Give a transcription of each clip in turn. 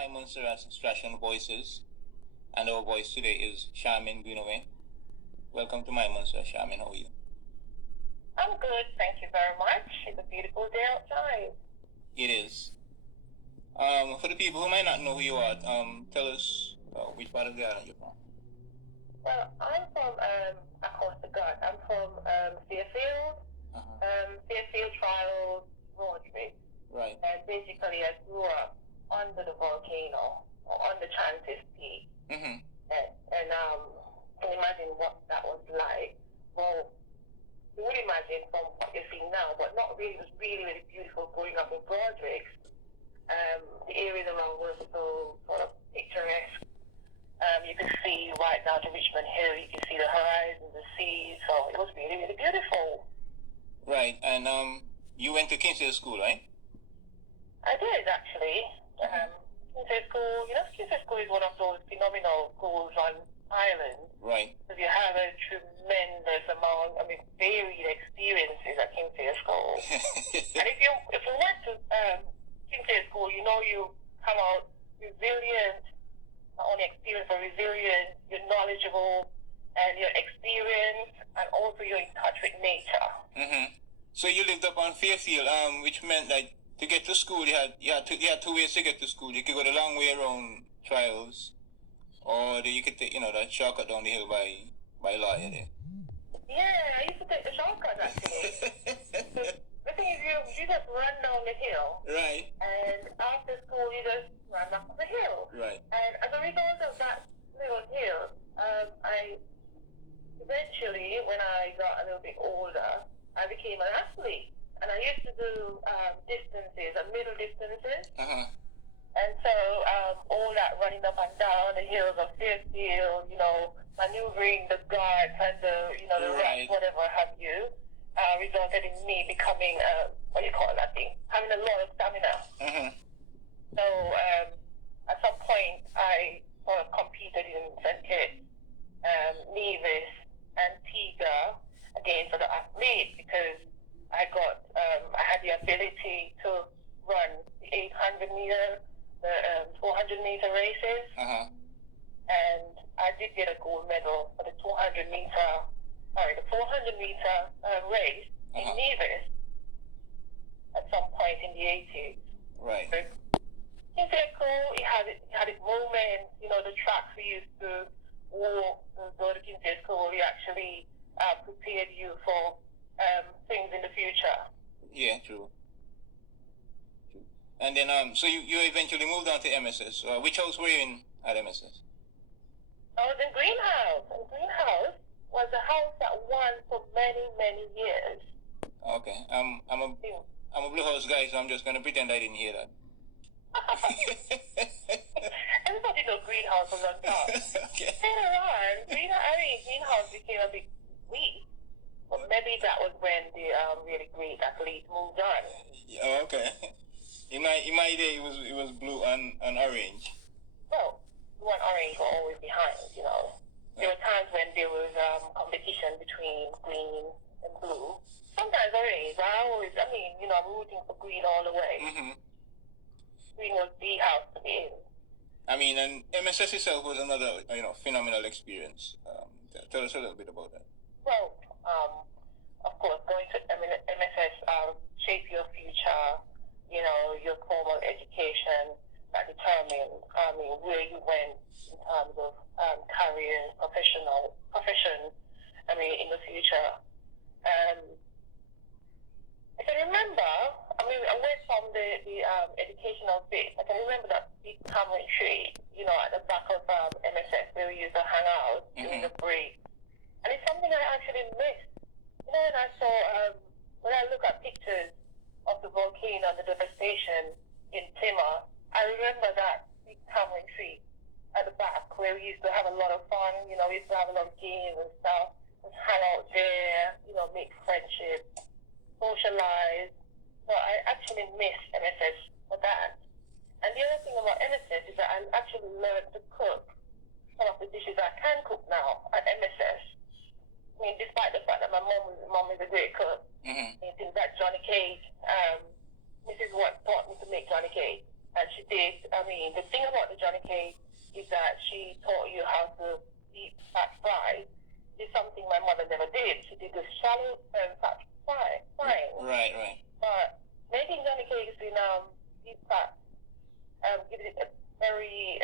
my Montserrat Extraction Voices, and our voice today is Charmin Greenaway. Welcome to my Montserrat. Charmin, how are you? I'm good, thank you very much. It's a beautiful day outside. It is. For the people who might not know who you are, tell us which part of the island you're from. Well, I'm from across the gut. I'm from Fairfield, Fairfield Trials, Broadway. Right. And basically, I grew up under the volcano, or on the Chantis Peak. Mm-hmm. And can imagine what that was like. Well, you would imagine from what you're seeing now, but not really. It was really, really beautiful growing up in Broadway. The areas around were so sort of picturesque. You could see right down to Richmond Hill. You could see the horizon, the sea. So it was really, really beautiful. Right. And you went to Kingston School, right? I did actually. Kingston School, Kingston School is one of those phenomenal schools on Ireland. Right. Because you have a tremendous amount, varied experiences at Kingston School. And if you went to Kingston School, you come out resilient, not only experienced but resilient, you're knowledgeable, and you're experienced, and also you're in touch with nature. Mm-hmm. So you lived up on Fairfield, which meant that to get to school, you had two ways to get to school. You could go the long way around Trials, or you could take that shortcut down the hill by Lawyer there. Yeah, I used to take the shortcut actually. The thing is, you just run down the hill. Right. And after school, you just run up the hill. Right. And as a result of that little hill, I eventually, when I got a little bit older, I became an athlete. And I used to do distances, middle distances. Uh-huh. And so all that running up and down the hills of Fairfield, maneuvering the guards and the Right. rocks, whatever have you, resulted in me becoming, having a lot of stamina. Uh-huh. So at some point, I sort of competed in St. Kitts, Nevis, Antigua against other athletes because I had the ability to run the 800 meter, the 400 meter races. Uh-huh. And I did get a gold medal for the 400 meter race in Nevis at some point in the 80s. Right. It's very cool. It had its moments. The tracks we used to walk to go to Kingston School, we actually prepared you for things in the future. Yeah, true. And then, so you eventually moved on to MSS. Which house were you in at MSS? I was in Greenhouse. And Greenhouse was a house that won for many, many years. Okay. I'm a Blue House guy, so I'm just gonna pretend I didn't hear that. Everybody knows Greenhouse was on top. Okay. Later on, Greenhouse became a big weed. But maybe that was when the really great athletes moved on. Oh, okay. In my day, it was blue and orange. Well, blue and orange were always behind. There were times when there was competition between green and blue. Sometimes orange. I'm rooting for green all the way. Mm-hmm. Green was the house to be in. And MSS itself was another, phenomenal experience. Tell us a little bit about that. Well, of course, going to MSS shape your future, your formal education that determined, where you went in terms of career, profession, in the future. I can remember, away from the educational bit, I can remember that big tamarind tree, at the back of MSS where we used to hang out during the break. And it's something I actually missed. And I saw, when I look at pictures of the volcano and the devastation in Timor, I remember that big tamarind tree at the back where we used to have a lot of fun. We used to have a lot of games and stuff. Just hang out there, make friendships, socialize. So I actually miss MSS for that. And the other thing about MSS is that I actually learned to cook some of the dishes I can cook now at MSS. Despite the fact that my mom is a great cook, things like Johnny cake. Mrs. Watt taught me to make Johnny cake. And she did. I mean, the thing about the Johnny cake is that she taught you how to deep fat fry. It's something my mother never did. She did the shallow fat frying. Right. But making Johnny cakes in deep fat gives it a very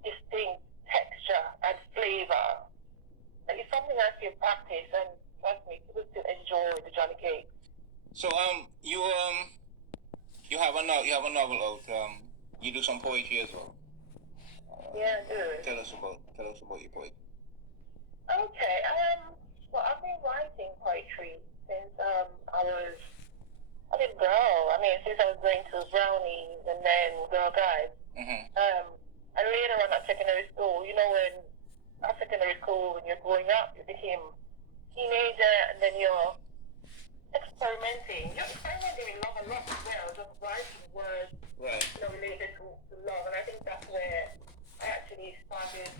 distinct texture and flavor. It's something I can practice, and trust me, people still enjoy the Johnny cake. So you have a novel out. You do some poetry as well. Yeah, I do. Tell us about your poetry. Okay. Well, I've been writing poetry since I was a little girl. I mean, since I was going to Brownies and then Girl Guides. Mm-hmm. And later on at secondary school, you know, when at secondary school, when you're growing up, you became teenager, and then you're experimenting. You're experimenting in love a lot as well, just writing words, right, you know, related to love. And I think that's where I actually started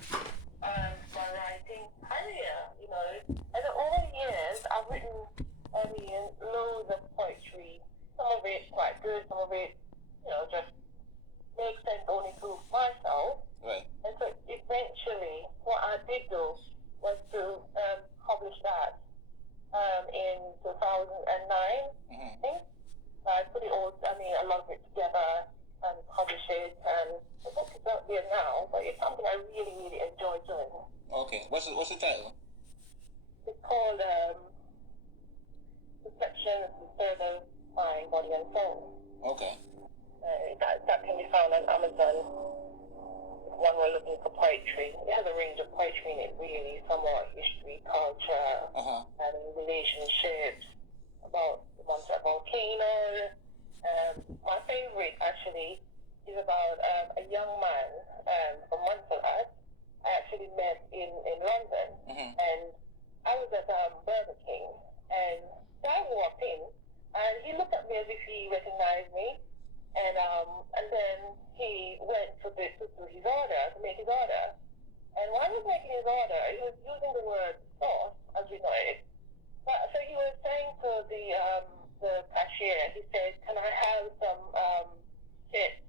my writing career. You know, and over the years, I've written, loads of poetry. Some of it quite good, some of it, you know, just makes sense only to myself. Right. And so eventually, what I did do was to publish that in 2009. Mm-hmm. I think. So I put it all, a lot of it together and publish it, and the book is out there now, but it's something I really, really enjoy doing. Okay. What's the title? It's called Reflections to Further Mind, Body and Soul. Okay. That can be found on Amazon. When we're looking for poetry, it has a range of poetry in it, really, some about history, culture, and relationships, about the Montserrat volcano. My favorite, actually, is about a young man from Montserrat I actually met in London. Mm-hmm. And I was at Burger King, and I walked in, and he looked at me as if he recognized me. And then he went to his order, to make his order. And while he was making his order, he was using the word sauce, as we know it. But, so he was saying to the cashier, he said, "Can I have some chips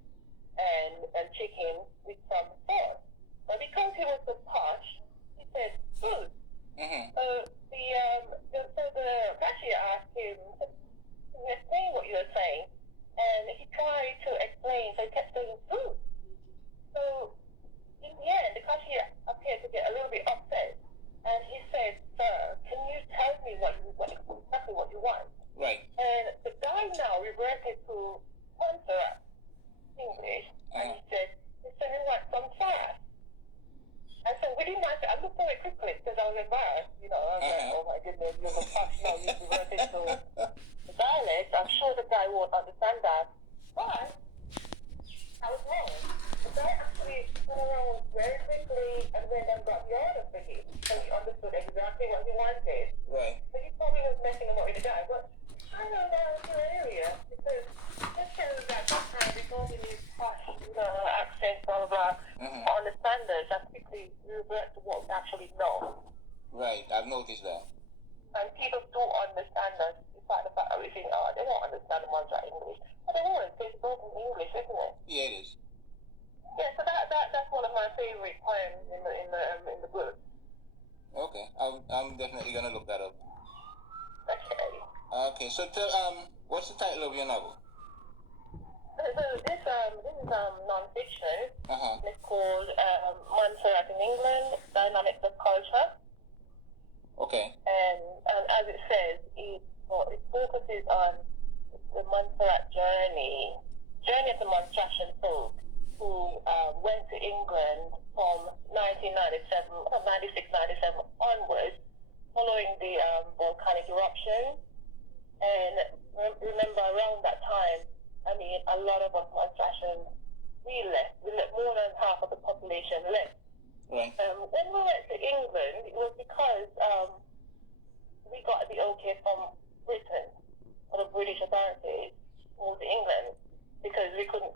and chicken with some sauce?" But because he was so posh, he said, "Food." Mm-hmm. So the cashier asked him, "Can you explain what you were saying?" And he tried to explain, so he kept saying food. So in the end, the cashier appeared to get a little bit upset, and he said, "Sir, can you tell me exactly what you want?" Right. And the guy now reverted to Montserrat English, and he said, "He wants some sauce." And so within myself, I looked at it quickly because I was embarrassed. You know, I was like, "Oh my goodness, you're the posh now, you've reverted to the dialect." I'm sure the guy won't understand that. But I was wrong. The guy actually turned around very quickly and went and got the order for him. So he understood exactly what he wanted. Right. So he probably was messing about with the guy. But I don't know, it's hilarious because just shows that sometimes we go in these posh, accents, blah, blah, blah, understand us and quickly revert to what we actually know. Right. I've noticed that. And people don't understand us, despite the fact that we think, "Oh, they don't understand the Montserrat English." But they won't, because it's broken English, isn't it? Yeah, it is. Yeah, so that's one of my favorite poems in the book. Okay. I'm definitely gonna look that up. Okay. Okay. So tell what's the title of your novel? So this is non-fiction. It's called Montserrat in England: Dynamics of Culture. Okay. And as it says, it focuses on the Montserrat journey of the Montserratian folk who went to England from 96, 97 onwards, following the volcanic eruption. And remember, around that time, a lot of us Montserratians, we left. More than half of the population left. Right. When we went to England, it was because we got the okay from Britain, or the British authorities, to move to England, because we couldn't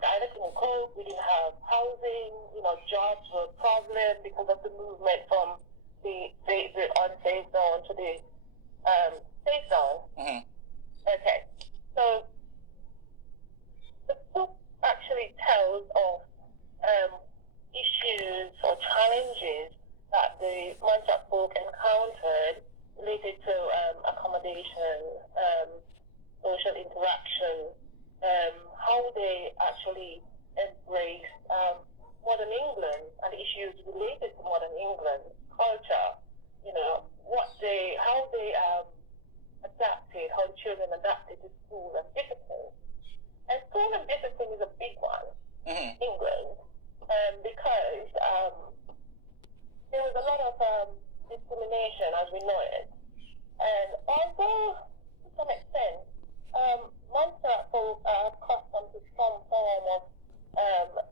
cope, we didn't have housing, jobs were a problem because of the movement from the unsafe zone to the safe zone. Okay, so the book actually tells interaction, how they actually embrace modern England and issues related to modern England culture. You know, how they adapted, how the children adapted to school and discipline. And school and discipline is a big one in England, because there was a lot of discrimination as we know it. And although, to some extent, Montserrat folk are accustomed to some form of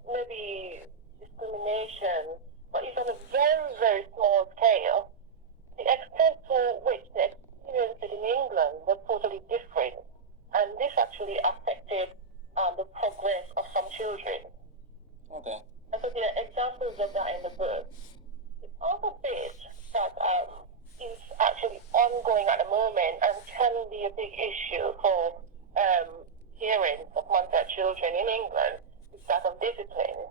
maybe discrimination, but it's on a very, very small scale. The extent to which they experienced it in England was totally different. And this actually affected the progress of some children. Okay. And so there are examples of that in the book. The other bit that is actually ongoing at the moment and can be a big issue for parents of Montserrat children in England is that of discipline.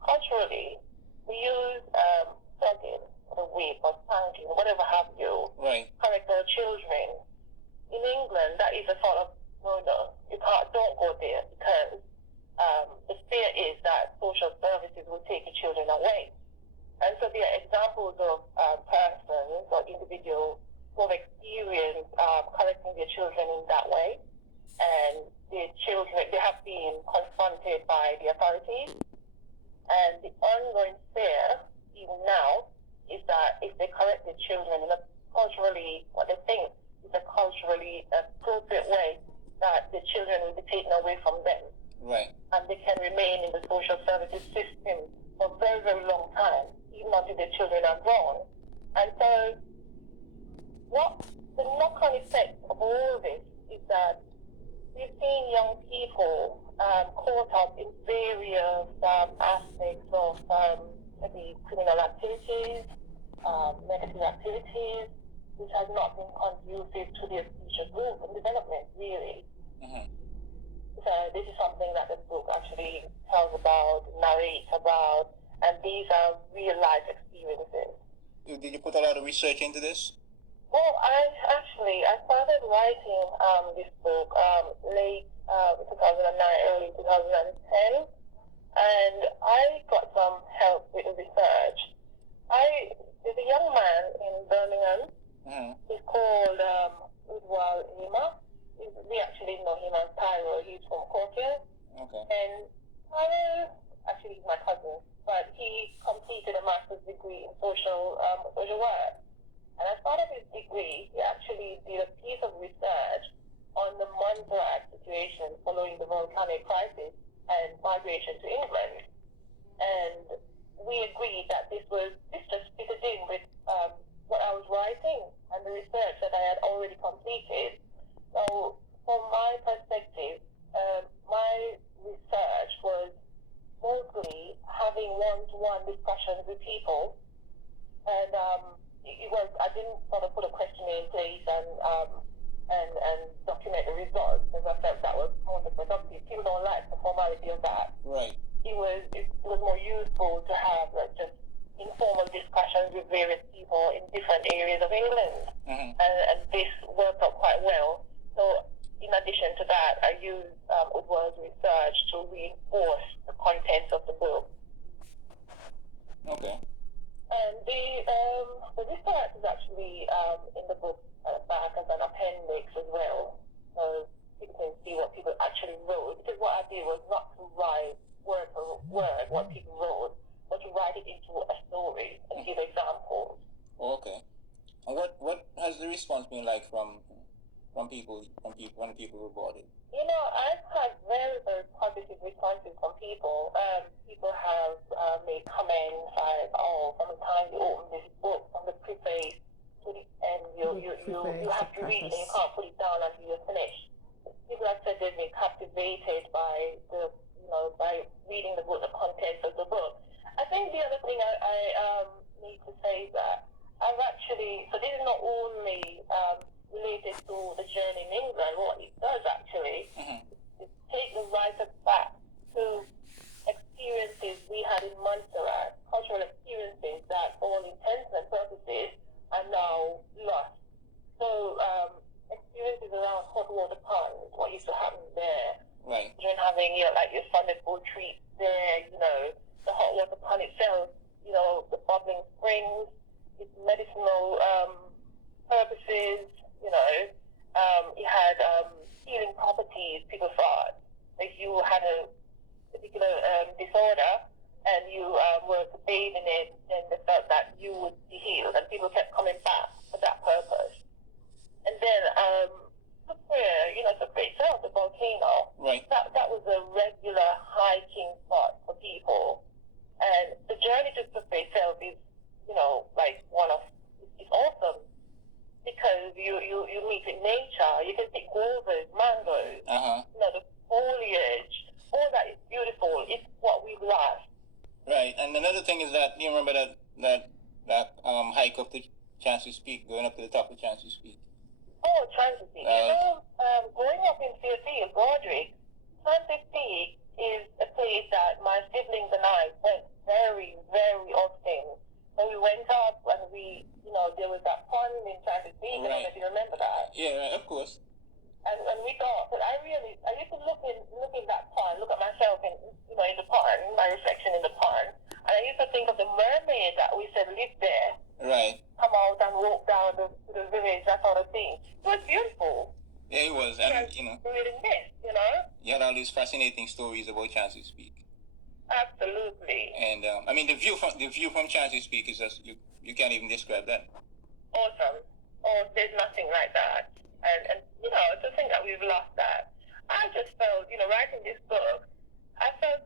Culturally, we use flogging or whip or spanking or whatever have you, right, correct our children. In England, that is a sort of no, don't go there because the fear is that social services will take the children away. And so there are examples of persons or individuals who have experienced correcting their children in that way. And the children, they have been confronted by the authorities. And the ongoing fear, even now, is that if they correct their children in a culturally, what they think is a culturally appropriate way, that the children will be taken away from them. Right. And they can remain in the social services system for a very, very long time, even until their children are grown. And so, what the knock-on effect of all this is that we've seen young people caught up in various aspects of maybe criminal activities, negative activities, which has not been conducive to their future growth and development, really. So this is something that the book actually tells about, narrates about, and these are real-life experiences. Did you put a lot of research into this? Well, I started writing this book late 2009, early 2010, and I got some help with the research. There's a young man in Birmingham. He's called Udwal Nima. We actually know him as Tyro. He's from Corkia. Okay. And Tyro, actually, he's my cousin, but he completed a master's degree in social work. And as part of his degree, he actually did a piece of research on the Montserrat situation following the volcanic crisis and migration to England. And we agreed that this just fitted in with what I was writing and the research that I had already completed. So, from my perspective, my research was mostly having one-to-one discussions with people, and I didn't sort of put a questionnaire in place and document the results, because I felt that was counterproductive. People don't like the formality of that. Right. It was more useful to have just informal discussions with various people in different areas of England, and this worked out quite well. So, in addition to that, I used Udwal's research to reinforce the contents of the book. Okay. And the research is actually in the book at the back as an appendix as well, so people can see what people actually wrote. Because what I did was not to write word for word what people wrote, but to write it into a story and give examples. Okay. And what has the response been like from people when people who bought it? You know, I've had very, very positive responses from people. People have made comments like, "Oh, from the time you open this book, from the preface to the end, you have to read it and you can't put it down until you're finished." People have said they've been captivated by by reading the book, the contents of the book. I think the other thing I need to say is that I've actually, so this is not only related to the journey in England. What it does actually is take the writer back to experiences we had in Montserrat, cultural experiences that, for all intents and purposes, are now lost. So experiences around hot water parks retreats there, the hot water pond itself, the bubbling springs, its medicinal purposes, it had healing properties. People thought if you had a particular disorder and you were to bathe in it, then they felt that you would be healed, and people kept coming back for that purpose. And then Sufre itself, the volcano, right. that was a regular hiking spot for people. And the journey to Sufre itself is, it's awesome because you meet in nature. You can see guavas, mangoes, the foliage, all that is beautiful. It's what we've lost. Right, and another thing is that you remember that hike up the Chance's Peak, going up to the top of Chance's Peak. Oh, Chance's Peak. Growing up in Fairfield, Broderick, Chance's Peak is a place that my siblings and I went very, very often. So we went up and there was that pond in Chance's Peak. Right. I don't know if you remember that. Yeah, right, of course. And we thought, but I used to look in that pond, look at myself in the pond, my reflection in the pond, and I used to think of the mermaid that we said lived there. Right. Come out and walk down to the village, that sort of thing. It was beautiful. Yeah, it was, and really missed, you had all these fascinating stories about Chance's Peak. Absolutely. And the view from Chance's Peak is just you can't even describe that. Awesome. Oh, there's nothing like that. And to think that we've lost that. I just felt, writing this book, I felt,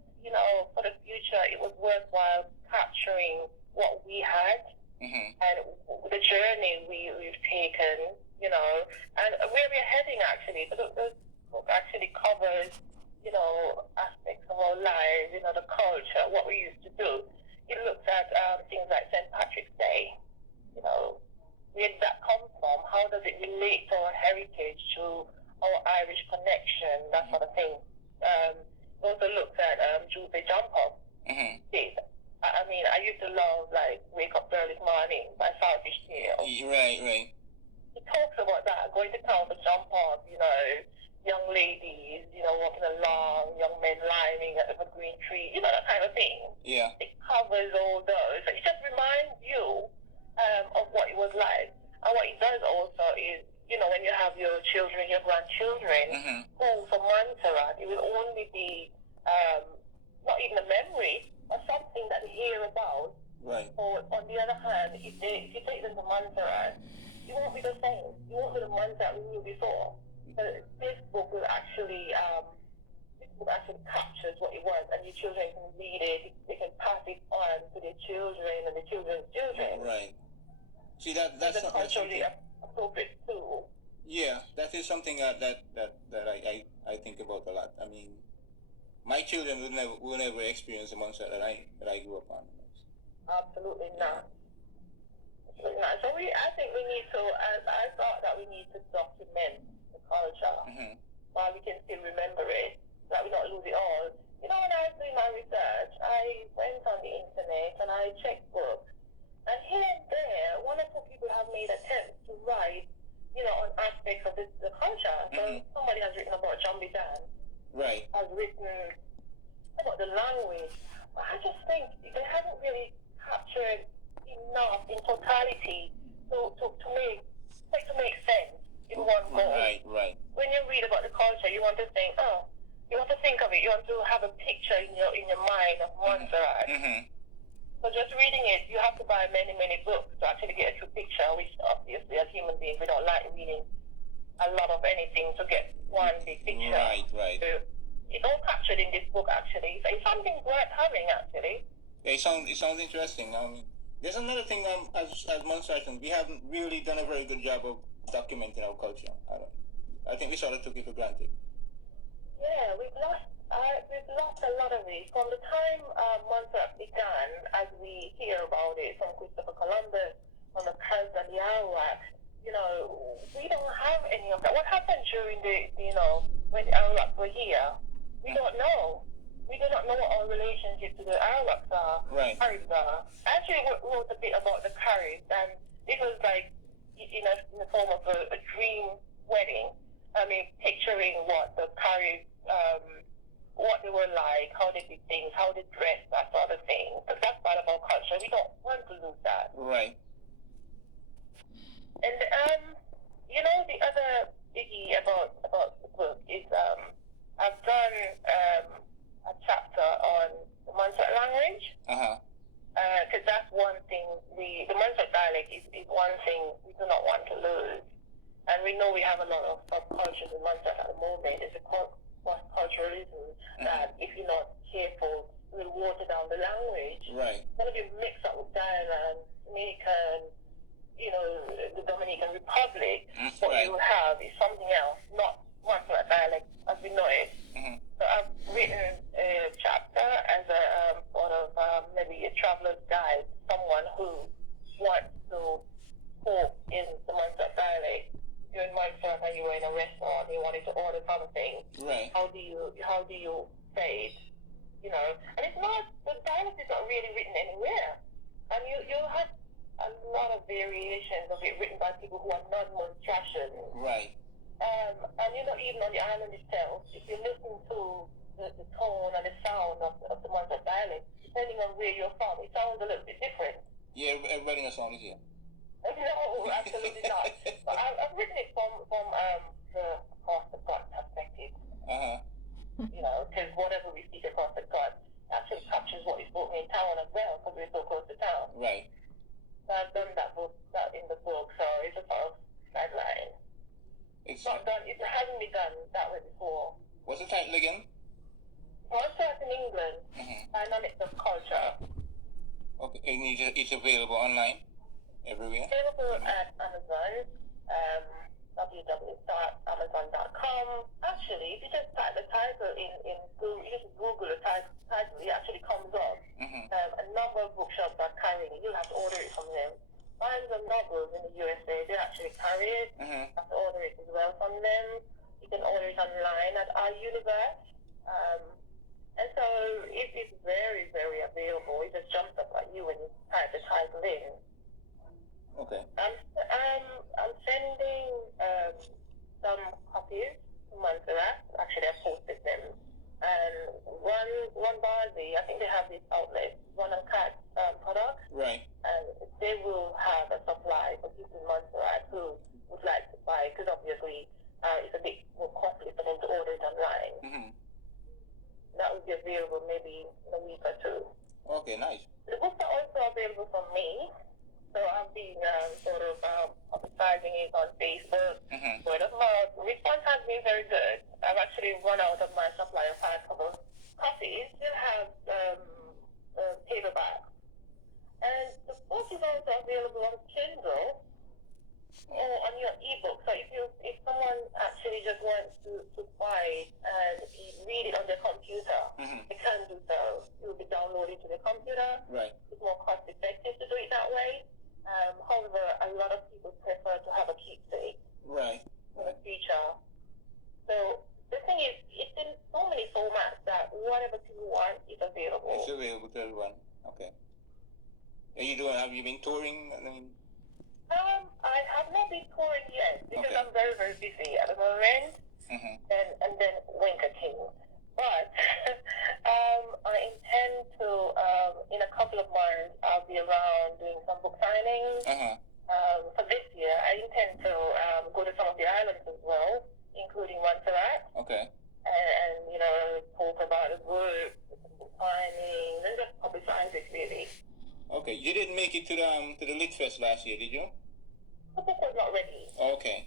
for the future it was worthwhile capturing what we had and the journey we've taken, and where we're heading actually. So the book actually covers, aspects of our lives, the culture, what we used to do. It looks at things like St. Patrick's Day, where did that come from? How does it relate to our heritage, to our Irish connection, that sort of thing? It also looks at Jubilee Jump Up. I used to love, Wake Up Early Morning by Saltfish Tale. Right. It talks about that, going to town for jump up, young ladies, walking along, young men climbing at the green tree, that kind of thing. Yeah. It covers all those. It just reminds you of what it was like. And what it does also is, when you have your children, your grandchildren, who for Montserrat, it will only be not even a memory, but something that they hear about. Right. Or on the other hand, if you take them to Montserrat, it won't be the same. It won't be the Montserrat we knew before. But this book actually captures what it was, and your children can read it. They can pass it on to their children and their children's children. Right. See that's culturally appropriate too. Yeah, that is something that I think about a lot. I mean, my children will never experience the Montserrat that I grew up on. Absolutely not. Absolutely not. So I think we need to. I thought that we need to document the culture while we can still remember it, so that we don't lose it all. When I was doing my research, I went on the internet and I checked books. And here and there, one or two people have made attempts to write, on aspects of the culture. So somebody has written about Jambi dance. Right. Has written about the language. But I just think they haven't really captured enough in totality to make sense in one go. Right. When you read about the culture, you want to think, you want to think of it. You want to have a picture in your mind of Montserrat. So just reading it, you have to buy many, many books to actually get a true picture, which obviously as human beings, we don't like reading a lot of anything to get one big picture. Right. So it's all captured in this book, actually. So it's something worth having, actually. Yeah, it sounds interesting. There's another thing, as Montserrat, we haven't really done a very good job of documenting our culture. I think we sort of took it for granted. Yeah, we've lost a lot of it. From the time Montserrat began, as we hear about it from Christopher Columbus, from the Celts and the Arawaks, we don't have any of that. What happened during when the Arawaks were here? We don't know. We do not know what our relationship to the Arawaks are. Right. Caribs are. I actually wrote a bit about the Caribs, and it was like in the form of a dream wedding. I mean, picturing what the Caribs what they were like, how they did things, how they dressed, that sort of thing. Because that's part of our culture. We don't want to lose that. Right. And the other biggie about the book is I've done a chapter on the Montserrat language. Because that's one thing the Montserrat dialect is one thing we do not want to lose. And we know we have a lot of subcultures in Montserrat at the moment. There's a cross-culturalism that, if you're not careful, will water down the language. Right. It's going to be mixed up with Diana, Dominican, the Dominican Republic. What you have is something else, not Montserrat dialect as we know it. So I've written a chapter as a sort of maybe a traveler's guide, someone who wants to talk in the Montserrat dialect. You're in Montserrat and you were in a restaurant and you wanted to order something. Right. How do you say it? And it's not, the dialect is not really written anywhere. And you have a lot of variations of it written by people who are non-Montserratian. Right. And even on the island itself, if you listen to the tone and the sound of the Montserrat dialect, depending on where you're from, it sounds a little bit different. Yeah, everybody in the sound is here. No, absolutely not. But I've written it from the across the God perspective. Because whatever we speak across the God actually captures what is spoken in town as well, because we're so close to town. Right. So I've done that in the book, so it's a sort of guideline. It's not done. It hasn't been done that way before. What's the title again? Montserrat in England, Dynamics of Culture. Okay, and it's available online everywhere? Available at Amazon, www.amazon.com. Actually, if you just type the title in Google, you just Google the title, it actually comes up. A number of bookshops are carrying it. You'll have to order it from them. Barnes and Nobles in the USA, they actually carry it. You have to order it as well from them. You can order it online at our universe. And so it is very, very available. It just jumps up at you when you type the title in. Okay. I'm sending some copies to Montserrat. Actually, I posted them. And one Barbie, I think they have this outlet, Run and Cat products. Right. And they will have a supply for people in Montserrat who would like to buy, because obviously it's a bit more costly for them to order it online. That will be available maybe in a week or two. Okay, nice. The books are also available from me. So I've been sort of publicizing it on Facebook, word of mouth. Response has been very good. I've actually run out of my supply of hardcover copies. Still have paperback. And the book is also available on Kindle or on your ebook. So if someone actually just wants to buy it and read it on their computer, they can do so. It will be downloaded to their computer. Right. It's more cost effective to do it that way. However, a lot of people prefer to have a keepsake in the future. So the thing is, it's in so many formats that whatever people want is available. It's available to everyone. Okay. Have you been touring? I have not been touring yet because I'm very, very busy at the moment. And then winter came. But I intend to, in a couple of months, I'll be around doing some book signings. For this year, I intend to go to some of the islands as well, including Montserrat. Okay. And talk about the book, book signings, and just publicize it, really. Okay. You didn't make it to the Lit Fest last year, did you? The book was not ready. Okay.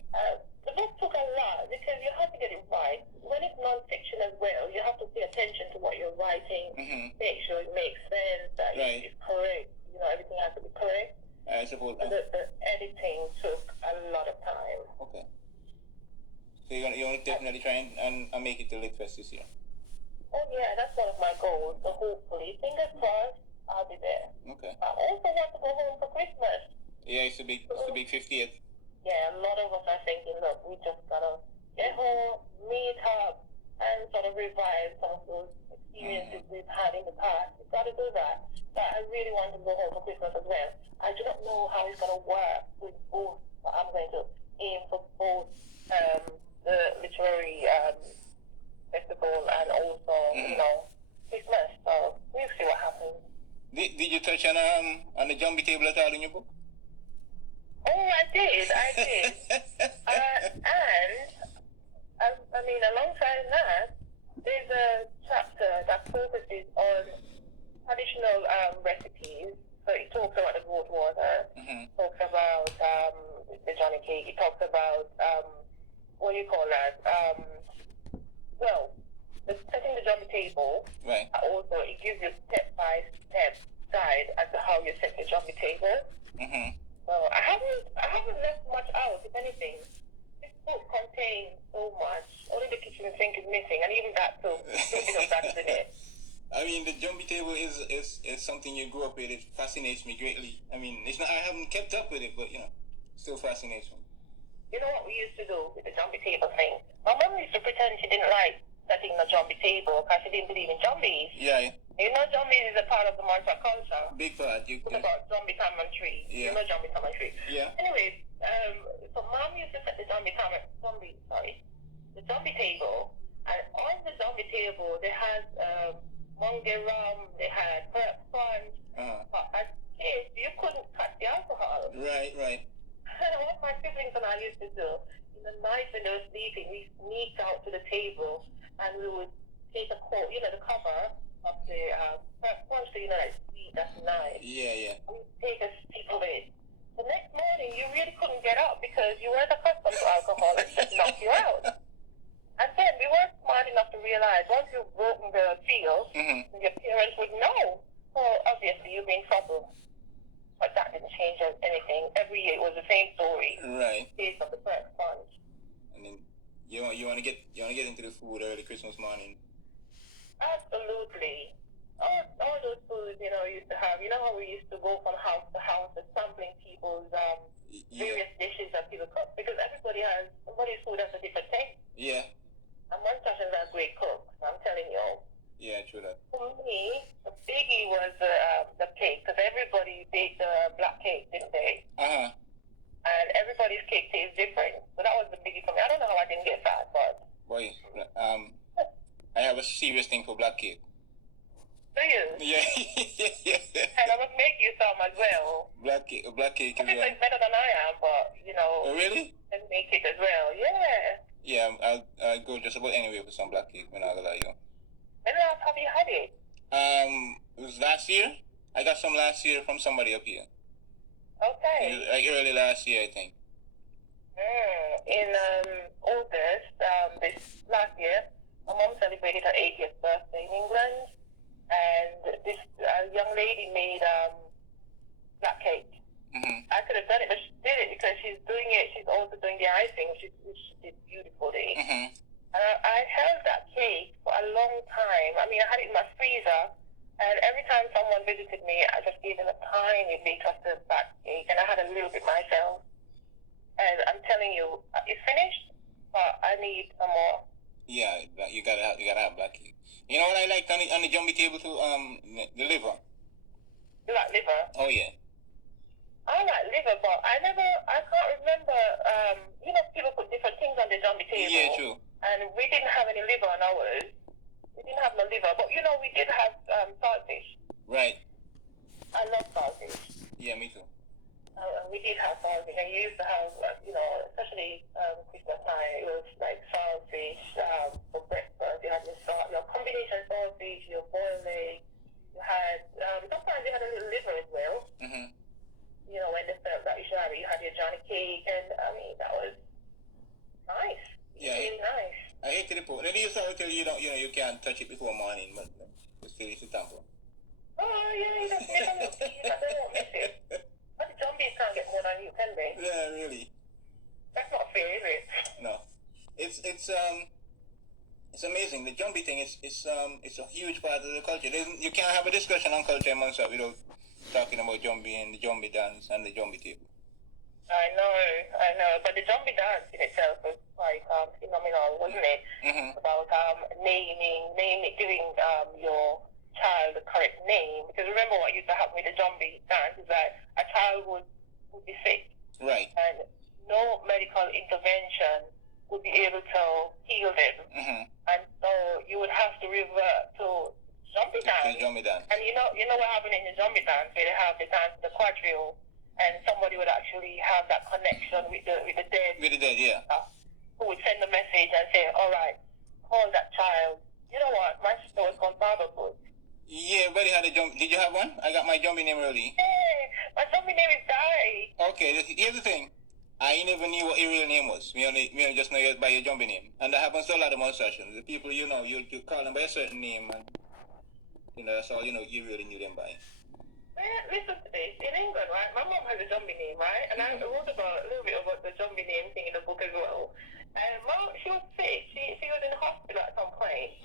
The book took a lot because you have to get it right. When it's non-fiction as well, you have to pay attention to what you're writing, make sure it makes sense, that it's correct. Everything has to be correct. I suppose. The editing took a lot of time. Okay. So you're gonna definitely try and make it to Lit Fest this year. Oh yeah, that's one of my goals. So hopefully, fingers crossed, I'll be there. Okay. I also want to go home for Christmas. Yeah, it's the big 50th. Yeah, a lot of us are thinking, look, we just gotta get home, meet up, and sort of revive some of those experiences we've had in the past. We've got to do that. But I really want to go home for Christmas as well. I do not know how it's gonna work with both, but I'm going to aim for both the literary festival and also research on the jumpy table at all in your book? Oh, I did. I mean, alongside that, there's a chapter that focuses on traditional recipes. So it talks about the goat water, talks about the Johnny cake, it talks about, what do you call that? Well, setting the Johnny table. Right. Also, it gives you step-by-step guide as to how you set the Johnny table. So I haven't left much out, if anything. This book contains so much. Only the kitchen sink is missing, and even that too. A bit of that is in it. I mean, the jumpy table is something you grew up with. It fascinates me greatly. I mean, it's not. I haven't kept up with it, but still fascinates me. You know what we used to do with the jumpy table thing? My mom used to pretend she didn't like setting the jumpy table because she didn't believe in zombies. Yeah. You know, zombies is a part of the Montserrat culture. Big part. It's about zombie tamarind tree. Yeah. You know zombie tamarind tree. Yeah. Anyway, so mom used to set the zombie table, and on the zombie table they had Monge rum, they had perk sponge. But as kids, you couldn't cut the alcohol. Right. What my siblings and I used to do, in the night when they were sleeping, we sneaked out to the table and we would take a quote, the cover of the perk sponge, so like sweet, that's nice. Yeah. We take a sip of it. The next morning, you really couldn't get up because you weren't accustomed to alcohol. It just knocked you out. And then we weren't smart enough to realize once you've broken the seal, your parents would know. So obviously you've been in trouble. But that didn't change anything. Every year it was the same story. Right. Taste of the perk sponge. And then you want to get into the food early Christmas morning. Absolutely. All those foods, used to have. You know how we used to go from house to house and sampling people's various dishes that people cook, because somebody's food has a different taste. Yeah. And Montserrat is a great cook, I'm telling you. Yeah, true that. For me, the biggie was the cake, because everybody baked the black cake, didn't they? And everybody's cake tastes different. So that was the biggie for me. I don't know how I didn't get fat, but... Boy, I have a serious thing for black cake. Do you? Yeah. And I must make you some as well. Black cake is it's better than I am, but, Oh, really? And make it as well, yeah. Yeah, I'll go just about anywhere for some black cake when I go like you. When else have you had it? It was last year. I got some last year from somebody up here. Okay. It was like early last year, I think. In August, this last year, my mom celebrated her 80th birthday in England, and this young lady made black cake. I could have done it, but she did it because she's doing it. She's also doing the icing, which she did beautifully. And I held that cake for a long time. I mean, I had it in my freezer, and every time someone visited me, I just gave them a tiny bit of the black cake, and I had a little bit myself. And I'm telling you, it's finished, but I need some more. Yeah, you gotta have black cake. You know what I liked on the jumpy table too? The liver. You like liver? Oh yeah. I like liver, but I can't remember, people put different things on the jumpy table. Yeah, true. And we didn't have any liver on ours. We didn't have no liver, but we did have saltfish. Right. I love saltfish. Yeah, me too. We did have saltfish, and you used to have, especially Christmas time, it was like saltfish for breakfast. You had your combination saltfish, your boiled egg. You had, sometimes you had a little liver as well. When they served that, you had your Johnny cake, and that was nice. Yeah. Really nice. I hate to report. They used to tell you you can't touch it before morning, but it's still it's a tamper. Oh yeah, you don't they won't miss it. But the zombies can't get more than you, can they? Yeah, really. That's not fair, is it? No. It's amazing. The jumpy thing is it's a huge part of the culture. You can't have a discussion on culture in Montserrat without talking about jumpy and the jumpy dance and the jumpy table. I know. But the jumpy dance in itself was quite phenomenal, wasn't it? About giving your child the correct name. Because remember what used to happen with the jumpy dance is that a child would be sick. Right. And no medical intervention would be able to heal them. And so you would have to revert to zombie dance. The zombie dance. And you know what happened in the zombie dance, where they have the dance, the quadrille, and somebody would actually have that connection with the dead. With the dead, yeah. Who would send a message and say, all right, call that child. You know what? My sister was called Barberfoot. Yeah, buddy had a jump. Did you have one? I got my zombie name early. Yeah, my zombie name is Di. Okay, here's the thing. I never knew what your real name was. Me only just know you by your jumping name. And that happens to a lot of demonstrations. The people you call them by a certain name, and that's all you really knew them by. Man, listen to this. In England, right, my mom has a zombie name, right? And I wrote about a little bit about the zombie name thing in the book as well. And mom, she was sick. She was in the hospital at some point.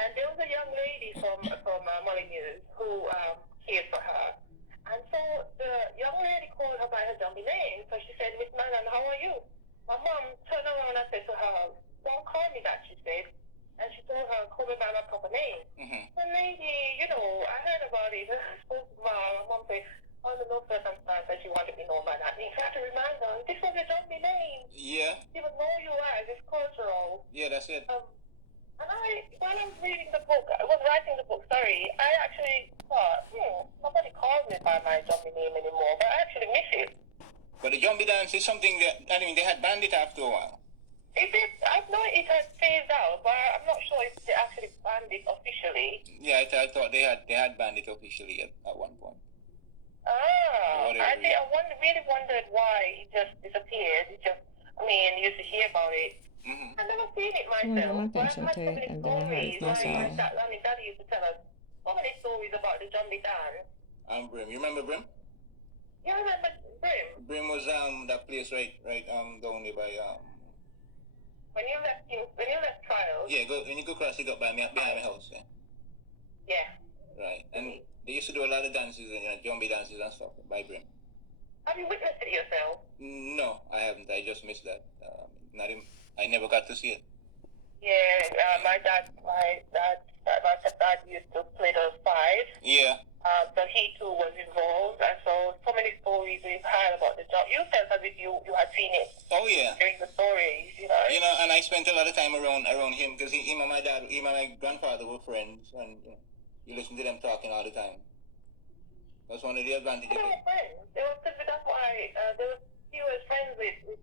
And there was a young lady from Molyneux who cared for her. And so the young lady called her by her zombie name. So she said, Miss Manon, how are you? My mom turned around and said to her, don't call me that, she said. And she told her, call me by my proper name. The lady, I heard about it. I spoke to mom. Mom said, under no circumstance that she wanted me known by that name. So I had to remind her, this was a zombie name. Yeah. People know you as, it's cultural. Yeah, that's it. And while I was reading the book, I was writing the book, sorry, I actually thought, nobody calls me by my zombie name anymore, but I actually miss it. But the zombie dance is something that, they had banned it after a while. I know it had phased out, but I'm not sure if they actually banned it officially. Yeah, I thought they had banned it officially at one point. I really wondered why it just disappeared. You used to hear about it. I've never seen it myself, but I've had so many stories. Daddy used to tell us so many stories about the zombie dance. Brim. You remember Brim? Yeah, I remember Brim. Brim was that place right down there by When you left trials. Yeah, when you go across, you got behind my house. Yeah. Right, and they used to do a lot of dances and zombie dances and stuff by Brim. Have you witnessed it yourself? No, I haven't. I just missed that. I never got to see it. Yeah, my dad used to play those five. Yeah. So he too was involved, and so many stories we've heard about the job. You felt as if you had seen it. Oh yeah. During the stories, and I spent a lot of time around him because him and my dad, him and my grandfather were friends, and you listen to them talking all the time. That's one of the advantages. They were friends. That's why he was friends with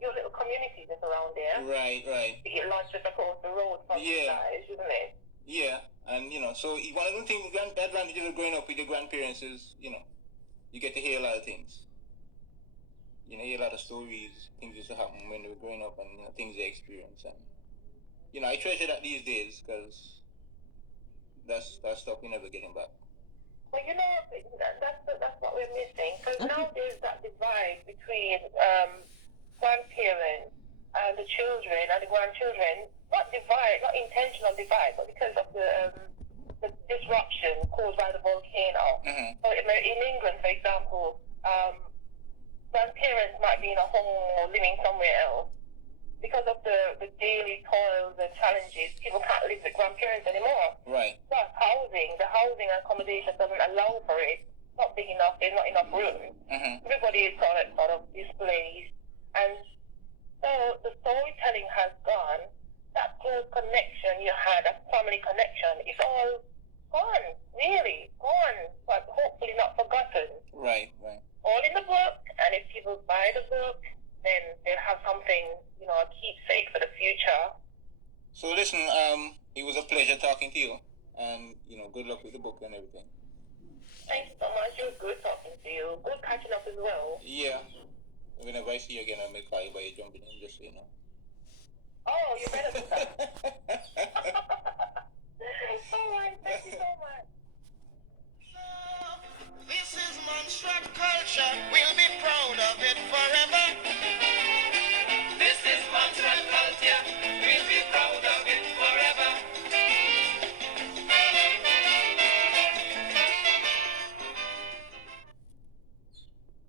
your little community that's around there. Right. It launched just across the road from you guys, isn't it? Yeah, and so one of the things, the advantages of growing up with your grandparents is, you get to hear a lot of things. You hear a lot of stories, things used to happen when they were growing up, and things they experienced, and I treasure that these days because that's stuff we're never getting back. Well, that's what we're missing, because now there's that divide between grandparents and the children and the grandchildren. Not intentional divide, but because of the disruption caused by the volcano. So in England, for example, grandparents might be in a home or living somewhere else. Because of the daily toils and challenges, people can't live with grandparents anymore. Right. Plus the housing and accommodation doesn't allow for it. It's not big enough, there's not enough room. Everybody is sort of displaced. And so the storytelling has gone. That close connection you had, that family connection, is all gone, really, gone, but hopefully not forgotten. Right. All in the book, and if people buy the book, then they'll have something, a keepsake for the future. So listen, it was a pleasure talking to you, and, good luck with the book and everything. Thank you so much. It was good talking to you. Good catching up as well. Yeah. Whenever I see you again, I may call you by your jumping in, just so you know. Oh, you better do that. All right, thank you so much.